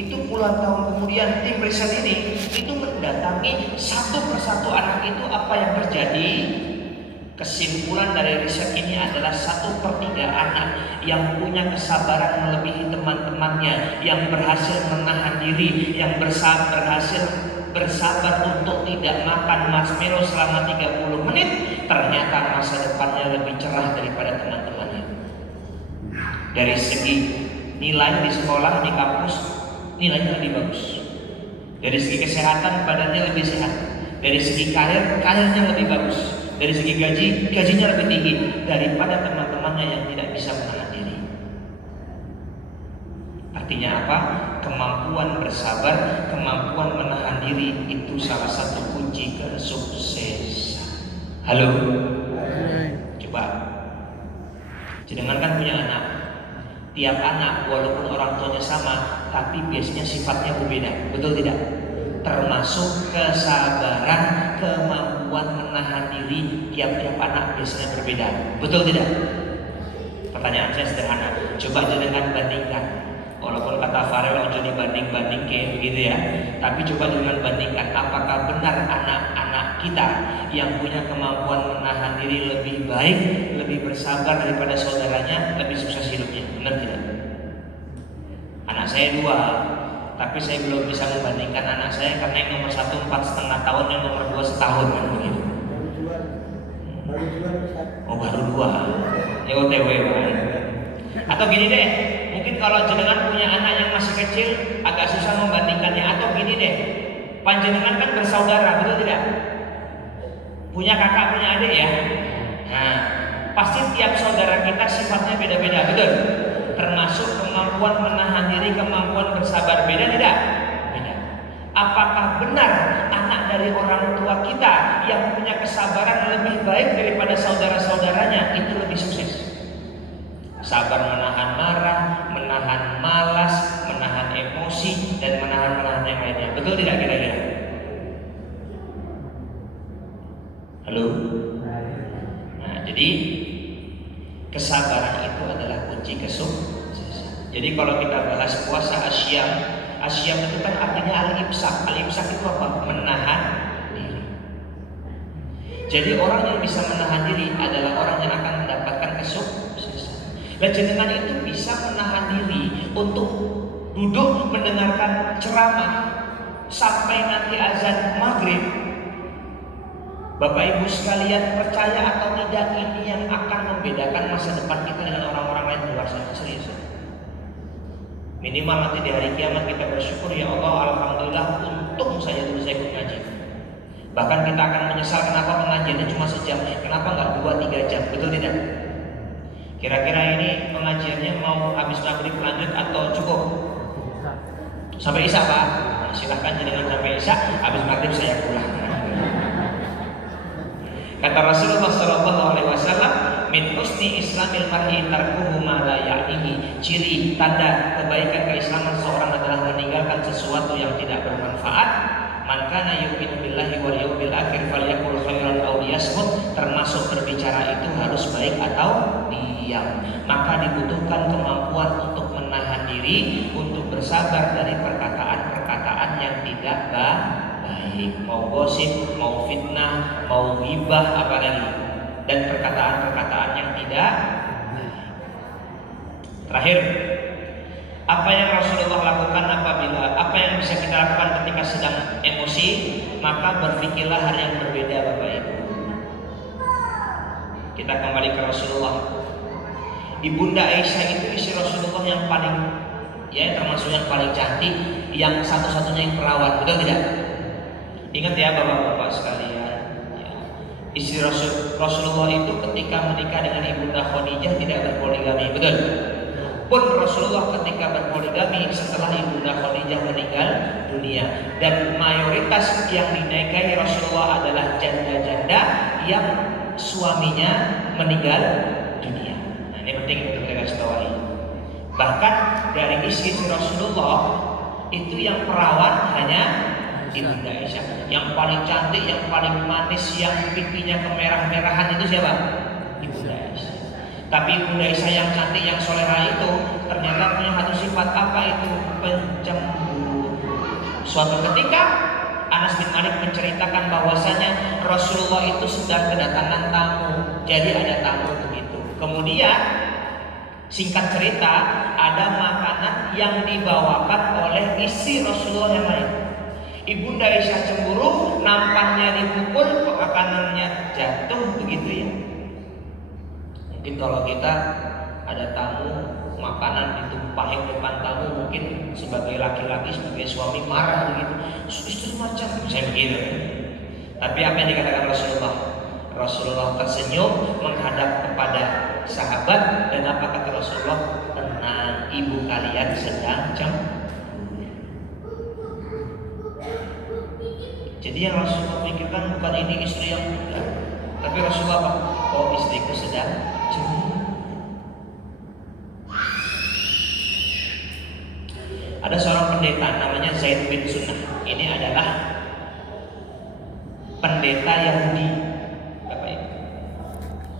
Itu puluhan tahun kemudian tim riset ini itu mendatangi satu persatu anak itu. Apa yang terjadi? Kesimpulan dari riset ini adalah 1/3 anak yang punya kesabaran melebihi teman-temannya, yang berhasil menahan diri, yang berhasil bersabar untuk tidak makan marshmallow selama 30 menit, ternyata masa depannya lebih cerah daripada teman-temannya. Dari segi nilai di sekolah, di kampus, nilainya lebih bagus. Dari segi kesehatan, badannya lebih sehat. Dari segi karirnya lebih bagus. Dari segi gajinya lebih tinggi daripada teman-temannya yang tidak bisa menahan diri. Artinya apa? Kemampuan bersabar, kemampuan menahan diri itu salah satu kunci kesuksesan. Halo? Coba. Jenengan kan punya anak. Tiap anak walaupun orang tuanya sama, tapi biasanya sifatnya berbeda. Betul tidak? Termasuk kesabaran, kemampuan menahan diri tiap-tiap anak biasanya berbeda. Betul tidak? Pertanyaan saya sederhana. Coba jangan bandingkan. Walaupun kata Farel ojo dibanding-banding kayak begitu ya, tapi coba jangan bandingkan. Apakah benar anak-anak kita yang punya kemampuan menahan diri lebih baik, lebih bersabar daripada saudaranya, lebih sukses hidupnya? Benar tidak? Anak saya 2, tapi saya belum bisa membandingkan anak saya karena yang nomor 1 4,5 tahun, yang nomor 2 setahun kan begitu. Oh baru 2. Ya OTW kan. Atau gini deh, mungkin kalau jenengan punya anak yang masih kecil agak susah membandingkannya. Atau gini deh, panjenengan kan bersaudara, betul tidak? Punya kakak, punya adik ya. Nah, pasti tiap saudara kita sifatnya beda-beda, betul? Termasuk kemampuan menahan diri, kemampuan bersabar, beda tidak? Beda. Apakah benar anak dari orang tua kita yang punya kesabaran lebih baik daripada saudara-saudaranya itu lebih sukses? Sabar menahan marah, menahan malas, menahan emosi, dan menahan yang lainnya. Betul tidak kira-kira? Halo? Nah, jadi kesabaran itu adalah kunci kesuksesan. Jadi kalau kita bahas puasa asyam itu kan artinya al-imsak. Al-imsak itu apa? Menahan diri. Jadi orang yang bisa menahan diri adalah orang yang akan mendapatkan kesuksesan. Dan jenengan itu bisa menahan diri untuk duduk mendengarkan ceramah sampai nanti azan maghrib. Bapak Ibu sekalian, percaya atau tidak, ini yang akan membedakan masa depan kita dengan orang-orang lain di luar sana. Serius. Minimal nanti di hari kiamat kita bersyukur, ya Allah, alhamdulillah, untung saya dulu saya ikut ngaji. Bahkan kita akan menyesal kenapa pengajiannya cuma sejam, kenapa nggak 2-3 jam, betul tidak? Kira-kira ini pengajiannya mau habis maghrib lanjut atau cukup? Sampai isya Pak? Nah, silahkan jenengan sampai isya, habis maghrib saya pulang. Kata Rasulullah SAW, min husni islamil mar'i tarkuhu ma la ya'nihi. Ciri tanda kebaikan keislaman seorang adalah meninggalkan sesuatu yang tidak bermanfaat. Man kana yu'minu billahi wal yawmil akhir falyaqul khairan aw liyasmut. Termasuk berbicara itu harus baik atau diam. Maka dibutuhkan kemampuan untuk menahan diri, untuk bersabar dari perkataan-perkataan yang tidak baik. Mau gosip, mau fitnah, mau ghibah, apalagi, dan perkataan-perkataan yang tidak baik. Terakhir, apa yang Rasulullah lakukan apa yang bisa kita lakukan ketika sedang emosi? Maka berpikirlah hal yang berbeda, Bapak Ibu. Kita kembali ke Rasulullah. Ibunda Aisyah itu istri Rasulullah yang paling, ya termasuk yang paling cantik, yang satu-satunya yang perawan, betul tidak? Ingat ya Bapak-bapak sekalian, ya. Istri Rasulullah itu ketika menikah dengan Ibunda Khadijah tidak berpoligami, betul? Pun Rasulullah ketika berpoligami setelah Ibunda Khadijah meninggal dunia. Dan mayoritas yang dinikahi Rasulullah adalah janda-janda yang suaminya meninggal dunia. Nah, ini penting untuk kita garis bawahi. Bahkan dari istri Rasulullah itu yang perawan hanya Ibunda Aisyah. Yang paling cantik, yang paling manis, yang pipinya kemerah-merahan itu siapa? Ibunda Aisyah. Tapi Ibunda Aisyah yang cantik, yang soleha itu ternyata punya satu sifat, apa itu? Pencemburu. Suatu ketika Anas bin Malik menceritakan bahwasanya Rasulullah itu sedang kedatangan tamu. Jadi ada tamu begitu. Kemudian singkat cerita, ada makanan yang dibawakan oleh istri Rasulullah yang lain. Ibunda Aisyah cemburu, nampannya dipukul, makanannya jatuh begitu ya. Mungkin kalau kita ada tamu, makanan ditumpahin depan tamu, mungkin sebagai laki-laki, sebagai suami marah begitu. Istri macam saya begitu. Tapi apa yang dikatakan Rasulullah? Rasulullah tersenyum menghadap kepada sahabat, dan apa kata Rasulullah? Tenang, ibu kalian sedang cemburu. Jadi yang Rasulullah pikirkan bukan ini istri yang muda, tapi Rasulullah apa? Oh, istriku sedang cemburu. Ada seorang pendeta namanya Zaid bin Sunnah. Ini adalah pendeta Yahudi, Bapak Ibu.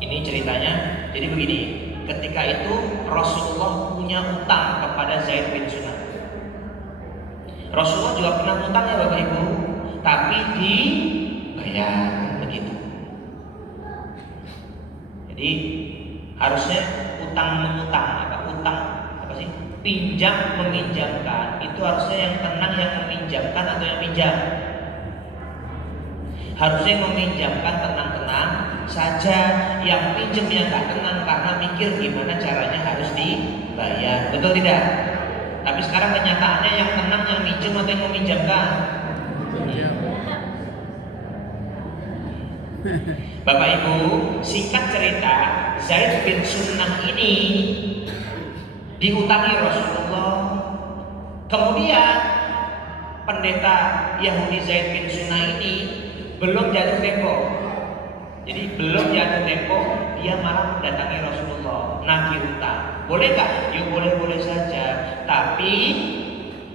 Ini ceritanya. Jadi begini, ketika itu Rasulullah punya utang kepada Zaid bin Sunnah. Rasulullah juga pernah utang ya Bapak Ibu, tapi dibayar begitu. Jadi harusnya utang mengutang, utang apa sih? Pinjam meminjamkan, itu harusnya yang tenang yang meminjamkan atau yang pinjam? Harusnya yang meminjamkan tenang-tenang saja, yang pinjam yang gak tenang karena mikir gimana caranya harus dibayar, betul tidak? Tapi sekarang kenyataannya yang tenang yang minjem atau yang meminjamkan? Bapak Ibu, singkat cerita, Zaid bin Sunnah ini dihutangi Rasulullah. Kemudian pendeta Yahudi Zaid bin Sunnah ini belum jatuh tempo. Jadi belum jatuh tempo, dia malah mendatangi Rasulullah, nagih hutang. Boleh gak? Ya boleh-boleh saja. Tapi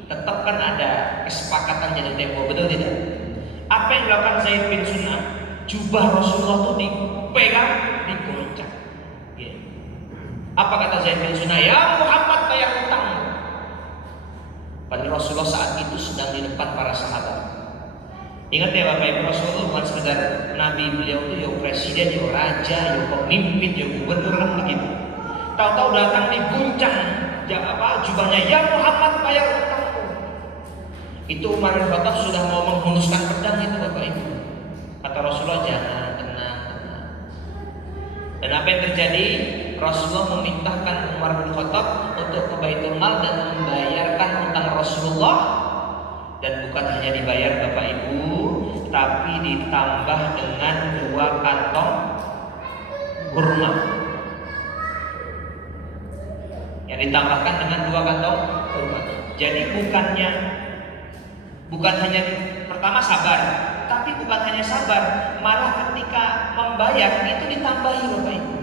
tetap kan ada kesepakatan jatuh tempo, betul tidak? Apa yang dilakukan Zaid bin Sunnah? Jubah Rasulullah itu dipegang, digoncang. Apa kata Zaid bin Sunnah? Ya Muhammad, bayar hutang. Padahal Rasulullah saat itu sedang di depan para sahabat. Ingat ya Bapak Ibu, Rasulullah bukan sekedar Nabi, beliau itu ya presiden, ya raja, ya pemimpin, ya gubernur kan begitu. Tahu-tahu datang diguncang jubahnya, ya Muhammad, bayar hutangmu. Itu Umar bin Khattab sudah mau menghunuskan pedang itu Bapak Ibu. Kata Rasulullah, jangan, tenang. Dan apa yang terjadi? Rasulullah memerintahkan Umar bin Khattab untuk ke Baitul Mal dan membayarkan hutang Rasulullah. Dan bukan hanya dibayar Bapak Ibu, tapi ditambah dengan 2 kantong kurma. Yang ditambahkan dengan 2 kantong kurma. Jadi bukan hanya pertama sabar, tapi bukan hanya sabar, malah ketika membayar itu ditambahi Bapak Ibu.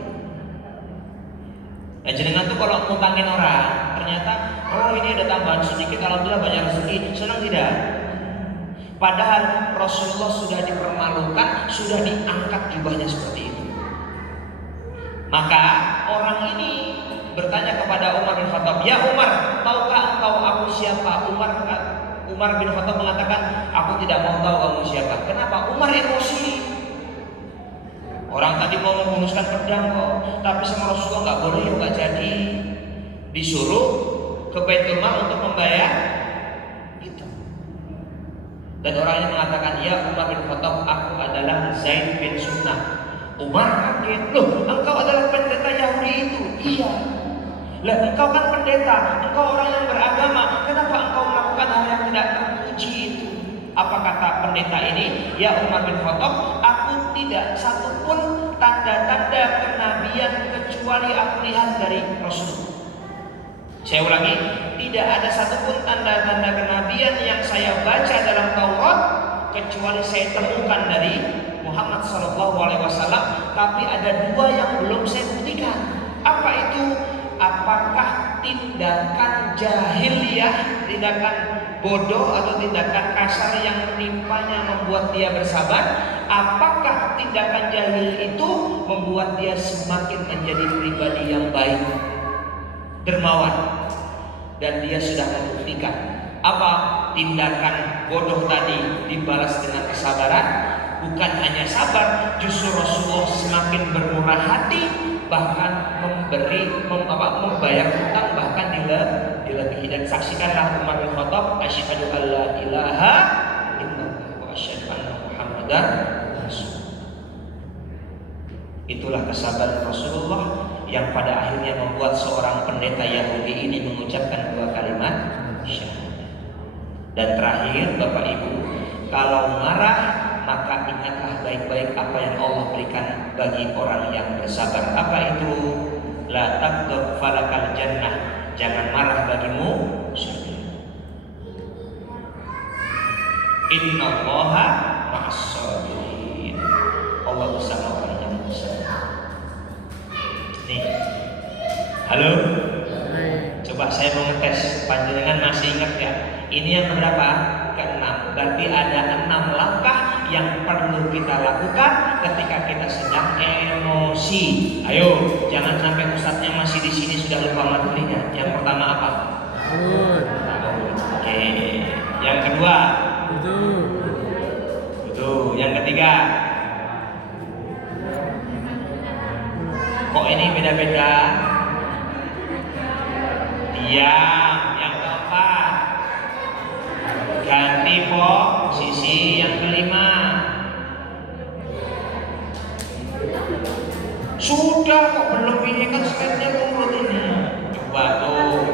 Nah jenengan tuh kalau ngutangin orang, ternyata oh ini ada tambahan sedikit, alhamdulillah banyak rezeki, senang tidak? Padahal Rasulullah sudah dipermalukan, sudah diangkat jubahnya seperti itu. Maka orang ini bertanya kepada Umar bin Khattab, ya Umar, tahukah engkau aku siapa? Umar bin Khattab mengatakan, aku tidak mau tahu kamu siapa. Kenapa? Umar emosi. Orang tadi mau menghunuskan pedang kok, tapi sama Rasulullah nggak boleh, nggak jadi. Disuruh ke Baitul Mal untuk membayar itu. Dan orang ini mengatakan, ya Umar bin Khattab, aku adalah Zaid bin Sunnah. Umar kaget, loh engkau adalah pendeta Yahudi itu? Iya. Lah engkau kan pendeta, engkau orang yang beragama, kenapa engkau melakukan hal yang tidak terpuji itu? Apa kata pendeta ini? Ya Umar bin Khattab, aku tidak satupun tanda-tanda kenabian kecuali aku lihat dari Rasul. Saya ulangi, tidak ada satupun tanda-tanda kenabian yang saya baca dalam Taurat kecuali saya temukan dari Muhammad SAW. Tapi ada 2 yang belum saya buktikan. Apa itu? Apakah tindakan jahiliyah, tindakan bodoh atau tindakan kasar yang menimpanya membuat dia bersabar? Apakah tindakan jahil itu membuat dia semakin menjadi pribadi yang baik, dermawan? Dan dia sudah membuktikan Apa tindakan bodoh tadi dibalas dengan kesabaran? Bukan hanya sabar, justru Rasulullah semakin bermurah hati, bahkan membayar hutang bahkan dilebihi. Dan saksikanlah Umar bin Khattab, asyhadu alla ilaha illallah wa asyhadu anna Muhammadar Rasul. Itulah kesabaran Rasulullah yang pada akhirnya membuat seorang pendeta Yahudi ini mengucapkan 2 kalimat syahadat. Dan terakhir, Bapak Ibu, kalau marah maka ingatlah baik-baik apa yang Allah berikan bagi orang yang bersabar. Apa itu? La taghdab falakal jannah. Jangan marah bagimu surga. Innallaha ma'as sabirin. Allah bersama orang yang bersabar. Nih. Halo? Coba saya mau ngetes, panjenengan masih ingat ya? Ini yang berapa? Ke-6. Berarti ada 6 langkah yang perlu kita lakukan ketika kita sedang emosi. Ayo, jangan sampai ustadznya masih di sini sudah lupa materinya. Yang pertama apa? Oke. Yang kedua? Betul. Yang ketiga? Kok ini beda-beda? Diam. Yang keempat, ganti posisi. Yang kelima, sudah kok belum, ini kan slide-nya urut ini. Coba tuh,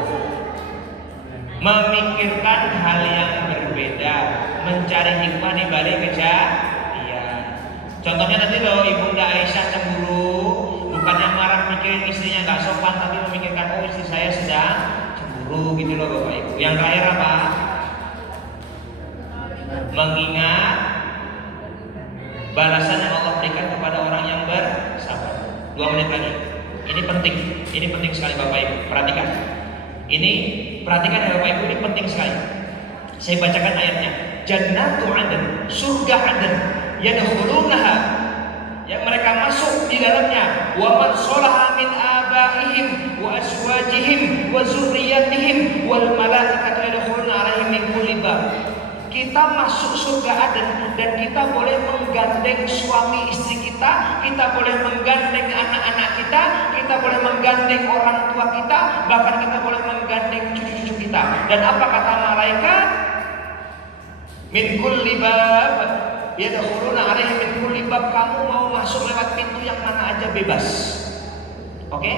memikirkan hal yang berbeda, mencari hikmah di balik kejadian. Contohnya tadi loh, Ibunda Aisyah cemburu, bukannya marah mikirin istrinya nggak sopan, tapi memikirkan oh istri saya sedang cemburu gitu loh Bapak Ibu. Yang terakhir apa? Mengingat balasan yang Allah berikan kepada orang yang bersabar. 2 menit lagi. Ini penting sekali Bapak Ibu. Perhatikan. Perhatikan ya Bapak Ibu, ini penting sekali. Saya bacakan ayatnya. Jannatu 'adn, surga Aden, yadkhulunaha, yang mereka masuk di dalamnya. Wa man sholaha min abaihim wa azwajihim wa zurriyyatihim wal malaikatu yadkhuluna 'alaihim min kulli bab. Kita masuk surga Aden dan kita boleh menggandeng suami istri kita boleh menggandeng anak-anak kita boleh menggandeng orang tua kita, bahkan kita boleh menggandeng cucu-cucu kita. Dan apa kata malaikat? Min kulli bab yadkhuluna 'alaihim min kulli bab. Kamu mau masuk lewat pintu yang mana aja bebas. Oke?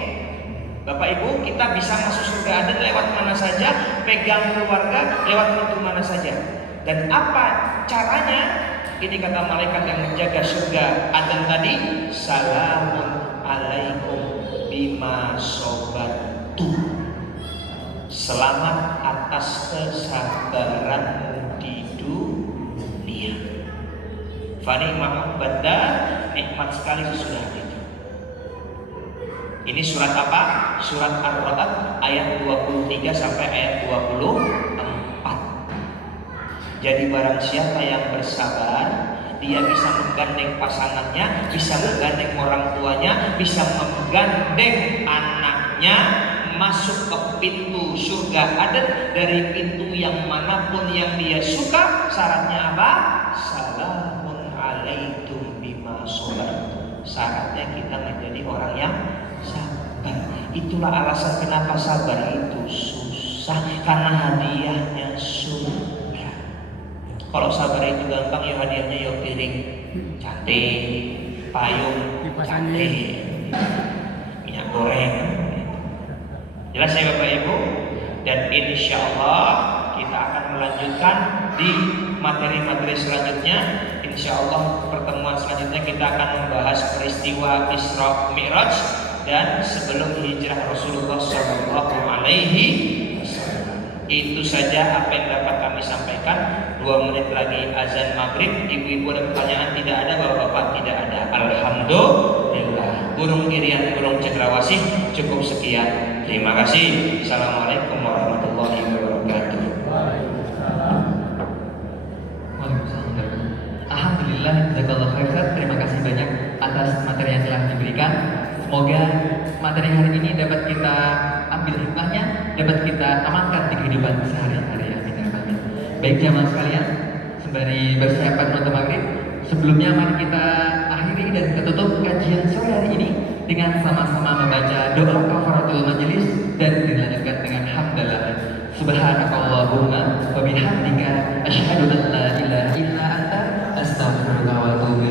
Bapak Ibu, kita bisa masuk surga Aden lewat mana saja, pegang keluarga lewat pintu mana saja. Dan apa caranya? Ini kata malaikat yang menjaga surga Aden tadi, salamun alaikum bima sobartu. Selamat atas kesabaranmu di dunia. Fani ma'ubadda, nikmat sekali sesudah itu. Ini surat apa? Surat Ar-Ra'd ayat 23 sampai ayat 24. Jadi barang siapa yang bersabar, dia bisa menggandeng pasangannya, bisa menggandeng orang tuanya, bisa menggandeng anaknya masuk ke pintu surga Aden dari pintu yang manapun yang dia suka. Syaratnya apa? Salamun alaikum bima sabartum. Syaratnya kita menjadi orang yang sabar. Itulah alasan kenapa sabar itu susah, karena hadiahnya surga. Kalau sabar itu gampang, ya hadiahnya ya piring cantik, payung cantik, minyak goreng. Jelas ya Bapak Ibu? Dan insya Allah kita akan melanjutkan di materi-materi selanjutnya. Insya Allah pertemuan selanjutnya kita akan membahas peristiwa Isra Mi'raj dan sebelum hijrah Rasulullah Sallallahu Alaihi Wasallam. Itu saja apa yang dapat kami sampaikan. 2 menit lagi azan maghrib. Ibu-ibu ada pertanyaan? Tidak ada. Bapak-bapak tidak ada. Alhamdulillah. Burung irian, burung cendrawasih. Cukup sekian. Terima kasih. Assalamualaikum warahmatullahi wabarakatuh. Alhamdulillah, jazakallahu khairan. Terima kasih banyak atas materi yang telah diberikan. Semoga materi hari ini dapat kita ambil hikmahnya, dapat kita amalkan di kehidupan sehari-hari. Amin. Baik jamaah sekalian, sembari bersiapan menonton maghrib, sebelumnya mari kita akhiri dan kita tutup kajian sore hari ini dengan sama-sama membaca doa kafaratul majelis dan dilanjutkan dengan hamdalah. Subhanakallahumma wa bihamdika asyhadu an la ilaha illa anta astaghfiruka wa atubu